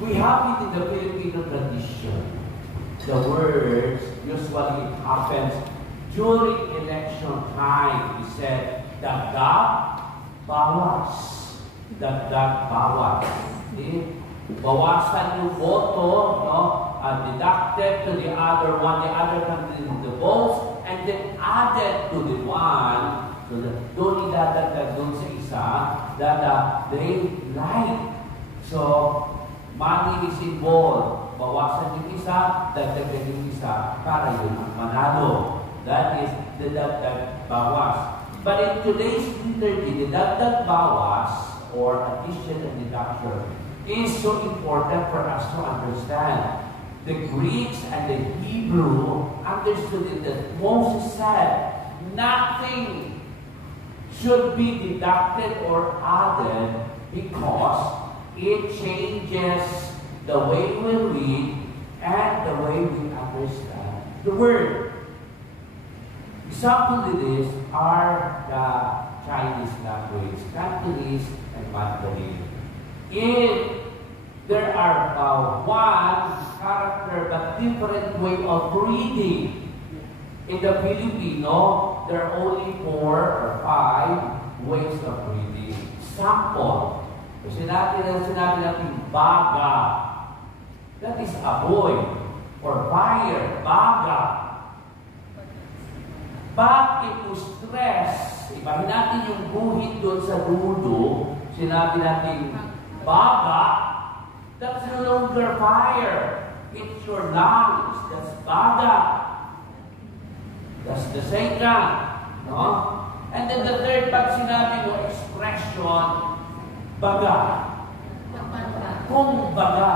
We have it in the Filipino tradition. The words usually happens during election time. We said, dagdag bawas. Dagdag bawas. Bawasan yung boto, no? Deducted to the other one, the other candidate the votes, and then added to the one, so doon idadagdag doon sa isa that they like. So, money is involved. Bawasan yung isa, dagdagan yung isa, para yun ang manalo. That is the dagdag bawas. But in today's liturgy, the dagdag bawas, or addition and deduction, is so important for us to understand. The Greeks and the Hebrew understood it that Moses said, nothing should be deducted or added because it changes the way we read and the way we understand the word. Example to this are the Chinese language, Cantonese and Mandarin. If there are one character but different way of reading, in the Filipino, there are only 4 or 5 ways of reading. Sample. Sinabi natin baga. That is apoy or fire. Baga. Back into stress. Ibahin natin yung guhit doon sa dulo. Sinabi natin baga. That's no longer fire. It's your lungs. That's baga. That's the second. No? And then the third, pag sinabi mo, expression, baga. Kung baga.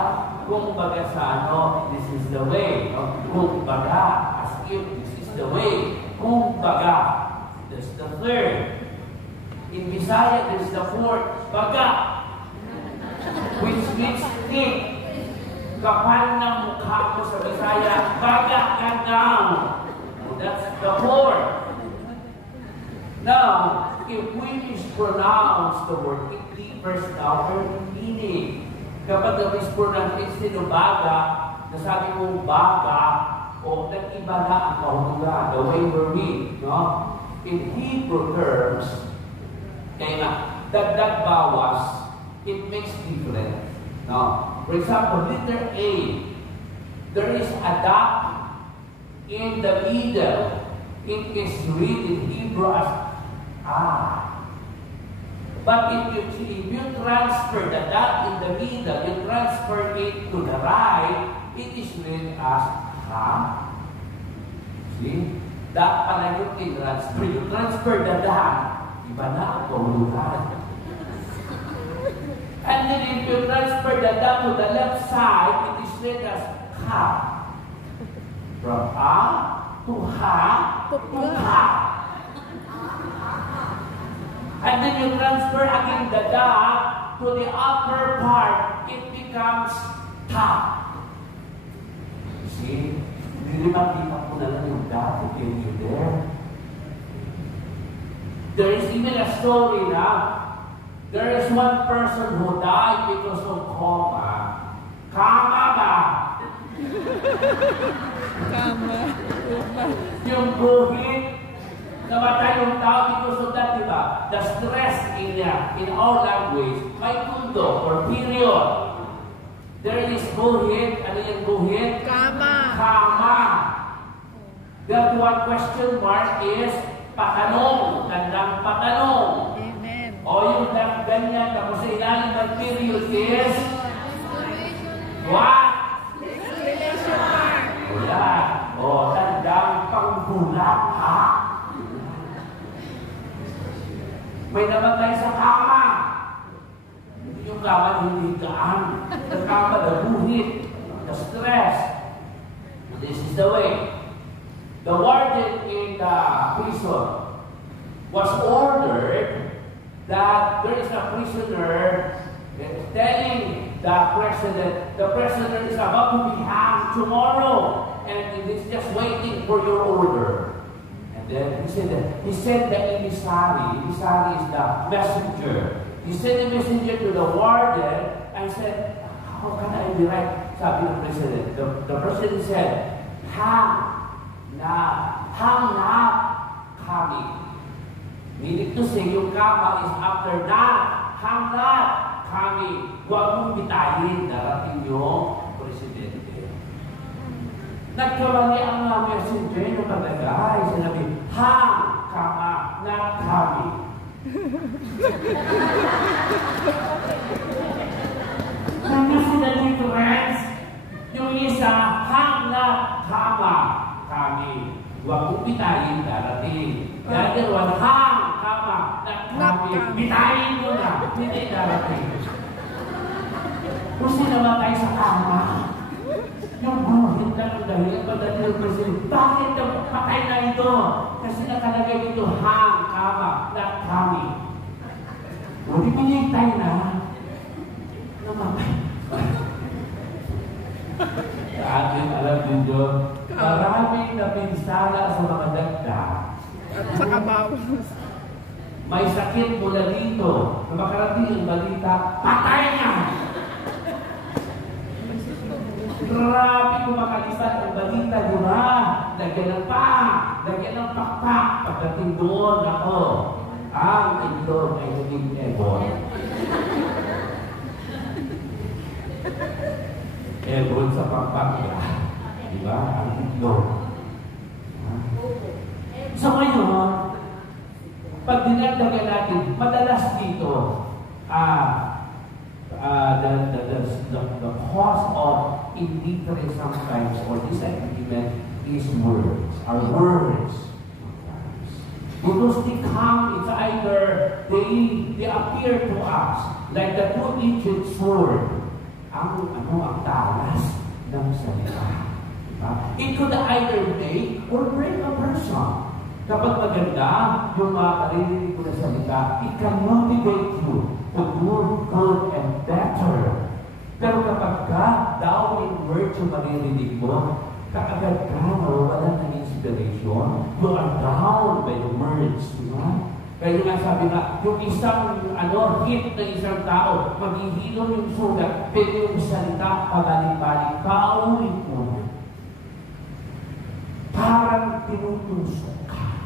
Kung baga sa ano, this is the way. No? Kung baga, as if this is the way. Kung baga. That's the third. In Bisaya, there's the fourth, baga. Which means thick. Kapal ng mukha mo sa Bisaya, baga ka down. That's the fourth. Now, if we mispronounce the word, it differs our meaning. Kapag na-mispronounce, instead of baga, nasabi mong baga, o nag-iba na ang kahulugan, the way we read, no? In Hebrew terms, kaya dagdag bawas, it makes different. No? For example, letter A, there is a dot in the middle. It is read in Hebrew as ah. But if you transfer the dot in the middle, you transfer it to the right, it is read as ha. See? Dot pala yung transfer. You transfer the dot, iba na ang kahulugan. And then if you transfer the dot to the left side, it is read as ha. From a to ha to ha. And then you transfer again the dot to the upper part, it becomes ta. You see? Nilipat-lipat mo na lang yung dot, okay, you there? There is even a story now. There is one person who died because of coma. Kama ba? Kama. Yung guhit, namatay yung tao because of that, diba? The stress in our language, may pundo or period. There is guhit. Ano yung guhit? Kama. Kama. That one question mark is patanong. Tandang patanong. O yung ganyan, tapos sa ilalim ng period is what? Exclamation mark. Wala. O, tandang panggulat, ha? May namatay sa kama. Yung kama hindi gaan. Yung kama na buhit. The stress. This is the way. The warden in the prison was ordered that there is a prisoner telling the prisoner is about to be hanged tomorrow, and he's just waiting for your order. And then he sent the emissary. Emissary is the messenger. He sent the messenger to the warden and said, "How how can I be right? Sabi ng president. The president said, hang not coming. Meaning to say, yung kama is after not, hang not coming. Huwag mong bitayin, darating yung presidente. Nagkamali ang mga messenger na patagay. Sinabi, hang kama, not coming. Nandun na dito, friends. Yung isa, hang not kama, kami. Huwag mong bitayin, darating. The other one, hang kama, not kami. Bitayin mo na, hindi darating. Kung sinamatay sa kama, yung buhin lang ang dahil pagdating ng president, bakit patay na ito? Kasi nakalagay dito, hang kama, not kami. Hindi pinitay na. Namatay. Sa atin, alam ninyo, maraming napinsala sa mga dagda. At sa kabawas. May sakit mula dito. Na makarating ang balita, patay na! Grabe kung makalisan ang balita, di ba? Lagyan ng lagyan ng pakpak. Pagdating doon, ako, ang itlog ay naging ebon. Ebon sa pakpak niya. Di ba? Ang itlog. So ngayon, pag dinagdagan natin, madalas dito, the cause of illiteracy sometimes or disagreement is words. Our words. Because they come, it's either they appear to us like the two-edged sword. Ang talas ng salita. Diba? It could either make or break a person. Kapag maganda yung maririnig ko na salita, it can motivate you to do good and better. Pero kapag downing words yung maririnig mo, kaagad ka nawawalan ng inspiration. You are down by the words. Diba? Kaya nga sabi nga, yung isang hit ng isang tao, maghihilom yung sugat, pero yung salita, pabalik-balik, paulit mo. Parang tinutusok ka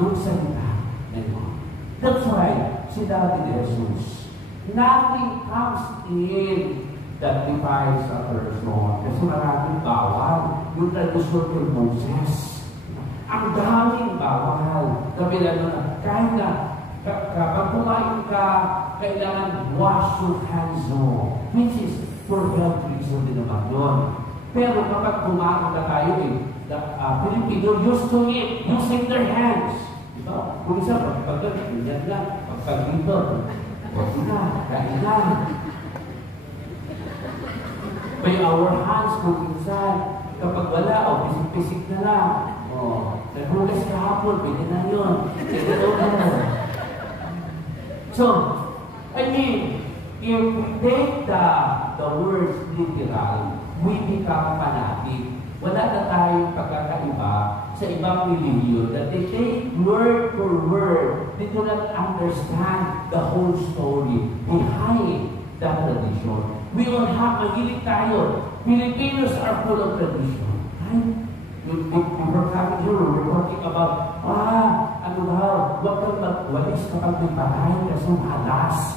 ng salita na yun. That's why, sinabi ni Jesus, nothing comes in that defies a person. Kasi maraming bawal. Yung tradisyon kay Moses. Ang daming bawal. Kabilang na, kahit na, kapag kumain ka, kailangan wash your hands mo. Which is for health reason din naman yun. Pero kapag kumain na tayo, Pilipino used to eat using their hands. Diba? Kung isa, yan lang, dito, wag na, kain na. May our hands kung minsan, kapag wala, pisik-pisik na lang. Naghugas kahapon, pwede na yun. So, I mean, if we take the words literal, we become fanatic. Wala na tayong pagkakaiba sa ibang religion that they take word for word. They do not understand the whole story behind that tradition. We all have, mahilig tayo. Filipinos are full of tradition. Right? Before coming here, we're talking about, huwag kang magwalis kapag may patay kasi malas.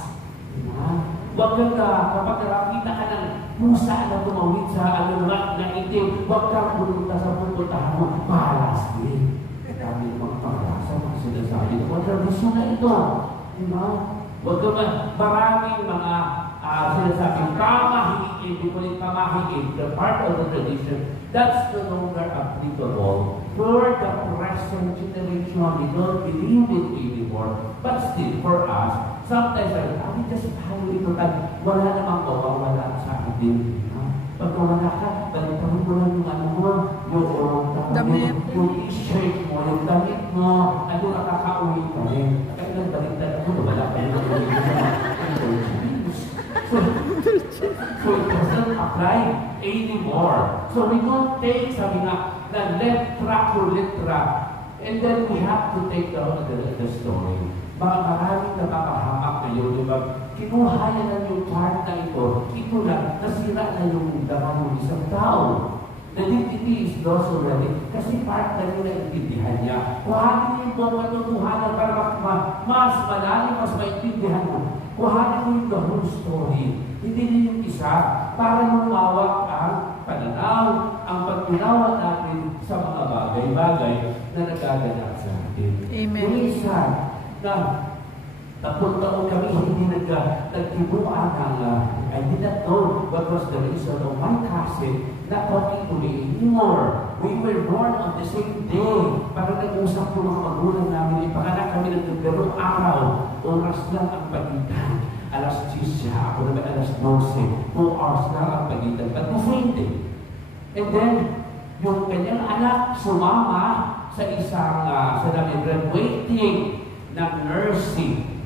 Huwag kang kapag nakakita ka ng pusa na tumawid sa ng itim, huwag kang pumunta sa pupuntahan mo, malas din. Kami ng mga pangalasan, mga sinasabi na, tradisyon na ito. Huwag kang maraming mga sinasabing pamahigit, pipulit pamahigit, the part of the tradition, that's no longer applicable for the present generation. They don't believe it anymore. But still, for us, sometimes I just follow ito at wala namang mawawala sa atin. Pag wala ka, balitan mo lang yung damit, yung t-shirt mo, yung damit mo, at yung nakakauwi ka rin. Kaya lang balitan ako, wala ka rin. So it doesn't apply anymore. So we don't take sabi nga na letra for letra, and then we have to take the story. Maraming nakakahamak ngayon, di ba? kinuha niya na yung part na ito lang, nasira na yung daman ng isang tao. The dignity is lost already kasi part na yun na intindihan niya. Kuhanin niyo yung buong katotohanan para mas malalim, mas maintindihan mo. Kuhanin mo yung the whole story. Hindi niyo yung isa para lumawak ang pananaw, ang pagtunawa natin sa mga bagay-bagay na nagaganap sa atin. Amen. Minsan, na tapos taon kami hindi nagtibuan ng I did not know what was the reason of my cousin not talking to me anymore. We were born on the same day. Parang nag-usap ko mga magulang namin. Ipanganak kami ng dalawang araw. Oras lang ang pagitan. Alas 10 siya. Ako naman alas 12. 2 hours lang ang pagitan. But the same day. And then, yung kanyang anak sumama sa isang graduating ng nursing.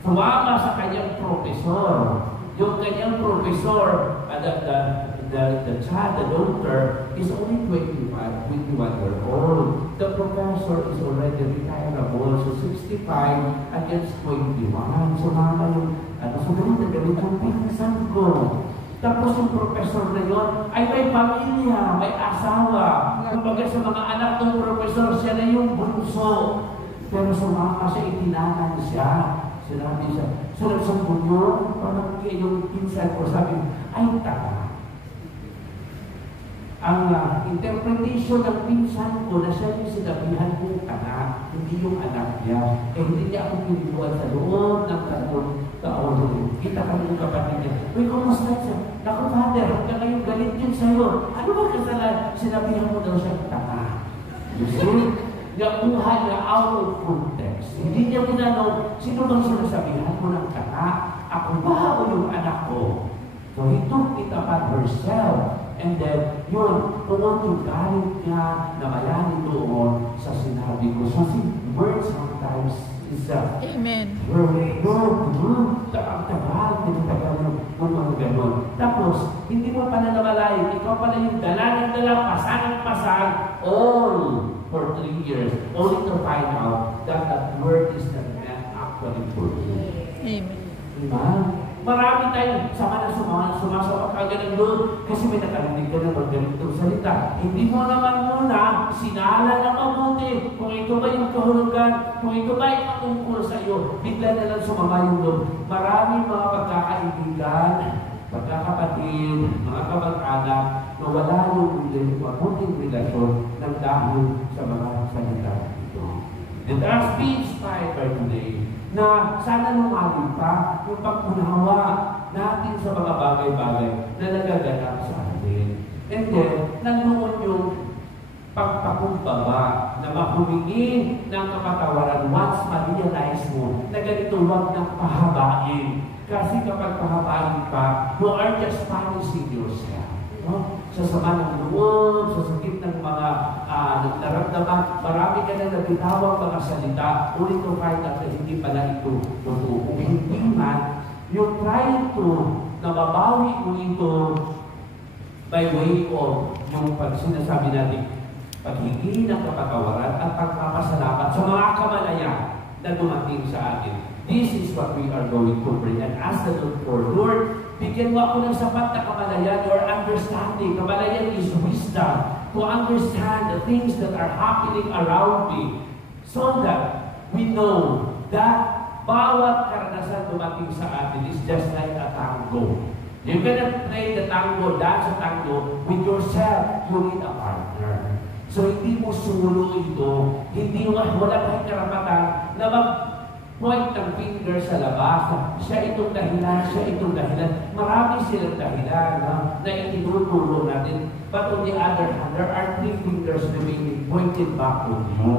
Sumama sa kanyang profesor. Yung kanyang profesor, the child, the daughter, is only 21 years old. The professor is already retireable, so 65 against 21. Sumama yung, so ganun yung pinsan ko. Tapos yung professor na yun ay may pamilya, may asawa. Kumbaga sa mga anak ng professor, siya na yung bunso. Pero sumama siya, itinanan siya. Sinabi siya, sunod-sunod yun, parang yung pinsan ko, sabi, ay tanga. Ang interpretation ng pinsan ko na siya yung sinabihan kong tanga, hindi yung anak niya. Hindi niya ako piniluan sa loob ng taon. Kita kami yung kapatid niya. Uy, kumusta siya? Naku, father, hanggang ngayon galit yun sa'yo. Ano ba kasalanan? Sinabihan mo daw siya tanga. You see? Nakuha niya out of context. Hindi niya tinanong, sino bang sinasabihan mo ng tanga? Ako ba o yung anak ko? So he took it upon herself. And then, yun, tungkol yung galit niya na mayanin doon sa sinabi ko. So see, words sometimes is Amen. tagal ng mga ganon. Tapos, hindi mo pa nanamalayan, ikaw pala yung dala, pasang all for 3 years, only to find out that that word is not meant actually for you. Amen. Diba? Marami tayong sama na sumasama ka ganun doon kasi may nakarinig ka na magganitong salita. Hindi mo naman muna sinala na mabuti kung ito ba yung kahulugan, kung ito ba yung tungkol sa iyo. Bigla na lang sumama yung doon. Maraming mga pagkakaibigan, pagkakapatid, mga kamag-anak na wala yung mabuting relasyon ng dahil sa mga salita ito. And as we inspired by today, na sana lumalim pa yung pag-unawa natin sa mga bagay-bagay na nagaganap sa atin. And then, nandoon yung pagpakumbaba na mahumingi ng kapatawaran once ma-realize mo na ganito huwag nang pahabain. Kasi kapag pahabain pa, you are just punishing yourself. No? Sa sama ng loob, sa sakit ng mga naramdaman, marami ka na nabitawang mga salita, ulit to find out na hindi pala ito totoo. Kung hindi man, you're trying to na mabawi mo ito by way of yung sinasabi natin, paghingi ng kapatawaran at pagpapasalamat sa mga kamalayan na dumating sa atin. This is what we are going to pray and ask the Lord for. Lord, bigyan mo ako ng sapat na kamalayan or understanding. Kamalayan is wisdom to understand the things that are happening around me so that we know that bawat karanasan dumating sa atin is just like a tango. You cannot play the tango, dance a tango with yourself. You need a partner. So hindi mo solo ito, hindi wala kang karapatan na point ng finger sa labas. Siya itong dahilan, siya itong dahilan. Marami silang dahilan na itinuturo natin. But on the other hand, there are 3 fingers remaining pointed back on you.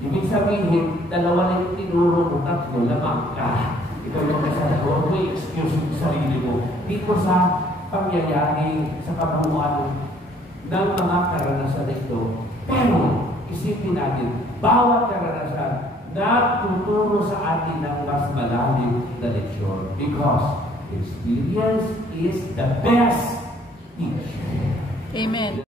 Ibig sabihin, dalawa lang yung tinuro mo, 3, lamang ka. Ikaw yung kasalanan. Huwag mo i-excuse yung sarili mo. Dito sa pangyayari, sa kabuuan ng mga karanasan na ito. Pero, isipin natin, bawat karanasan na tuturo sa atin ng mas malalim na leksyon. Because experience is the best teacher. Amen.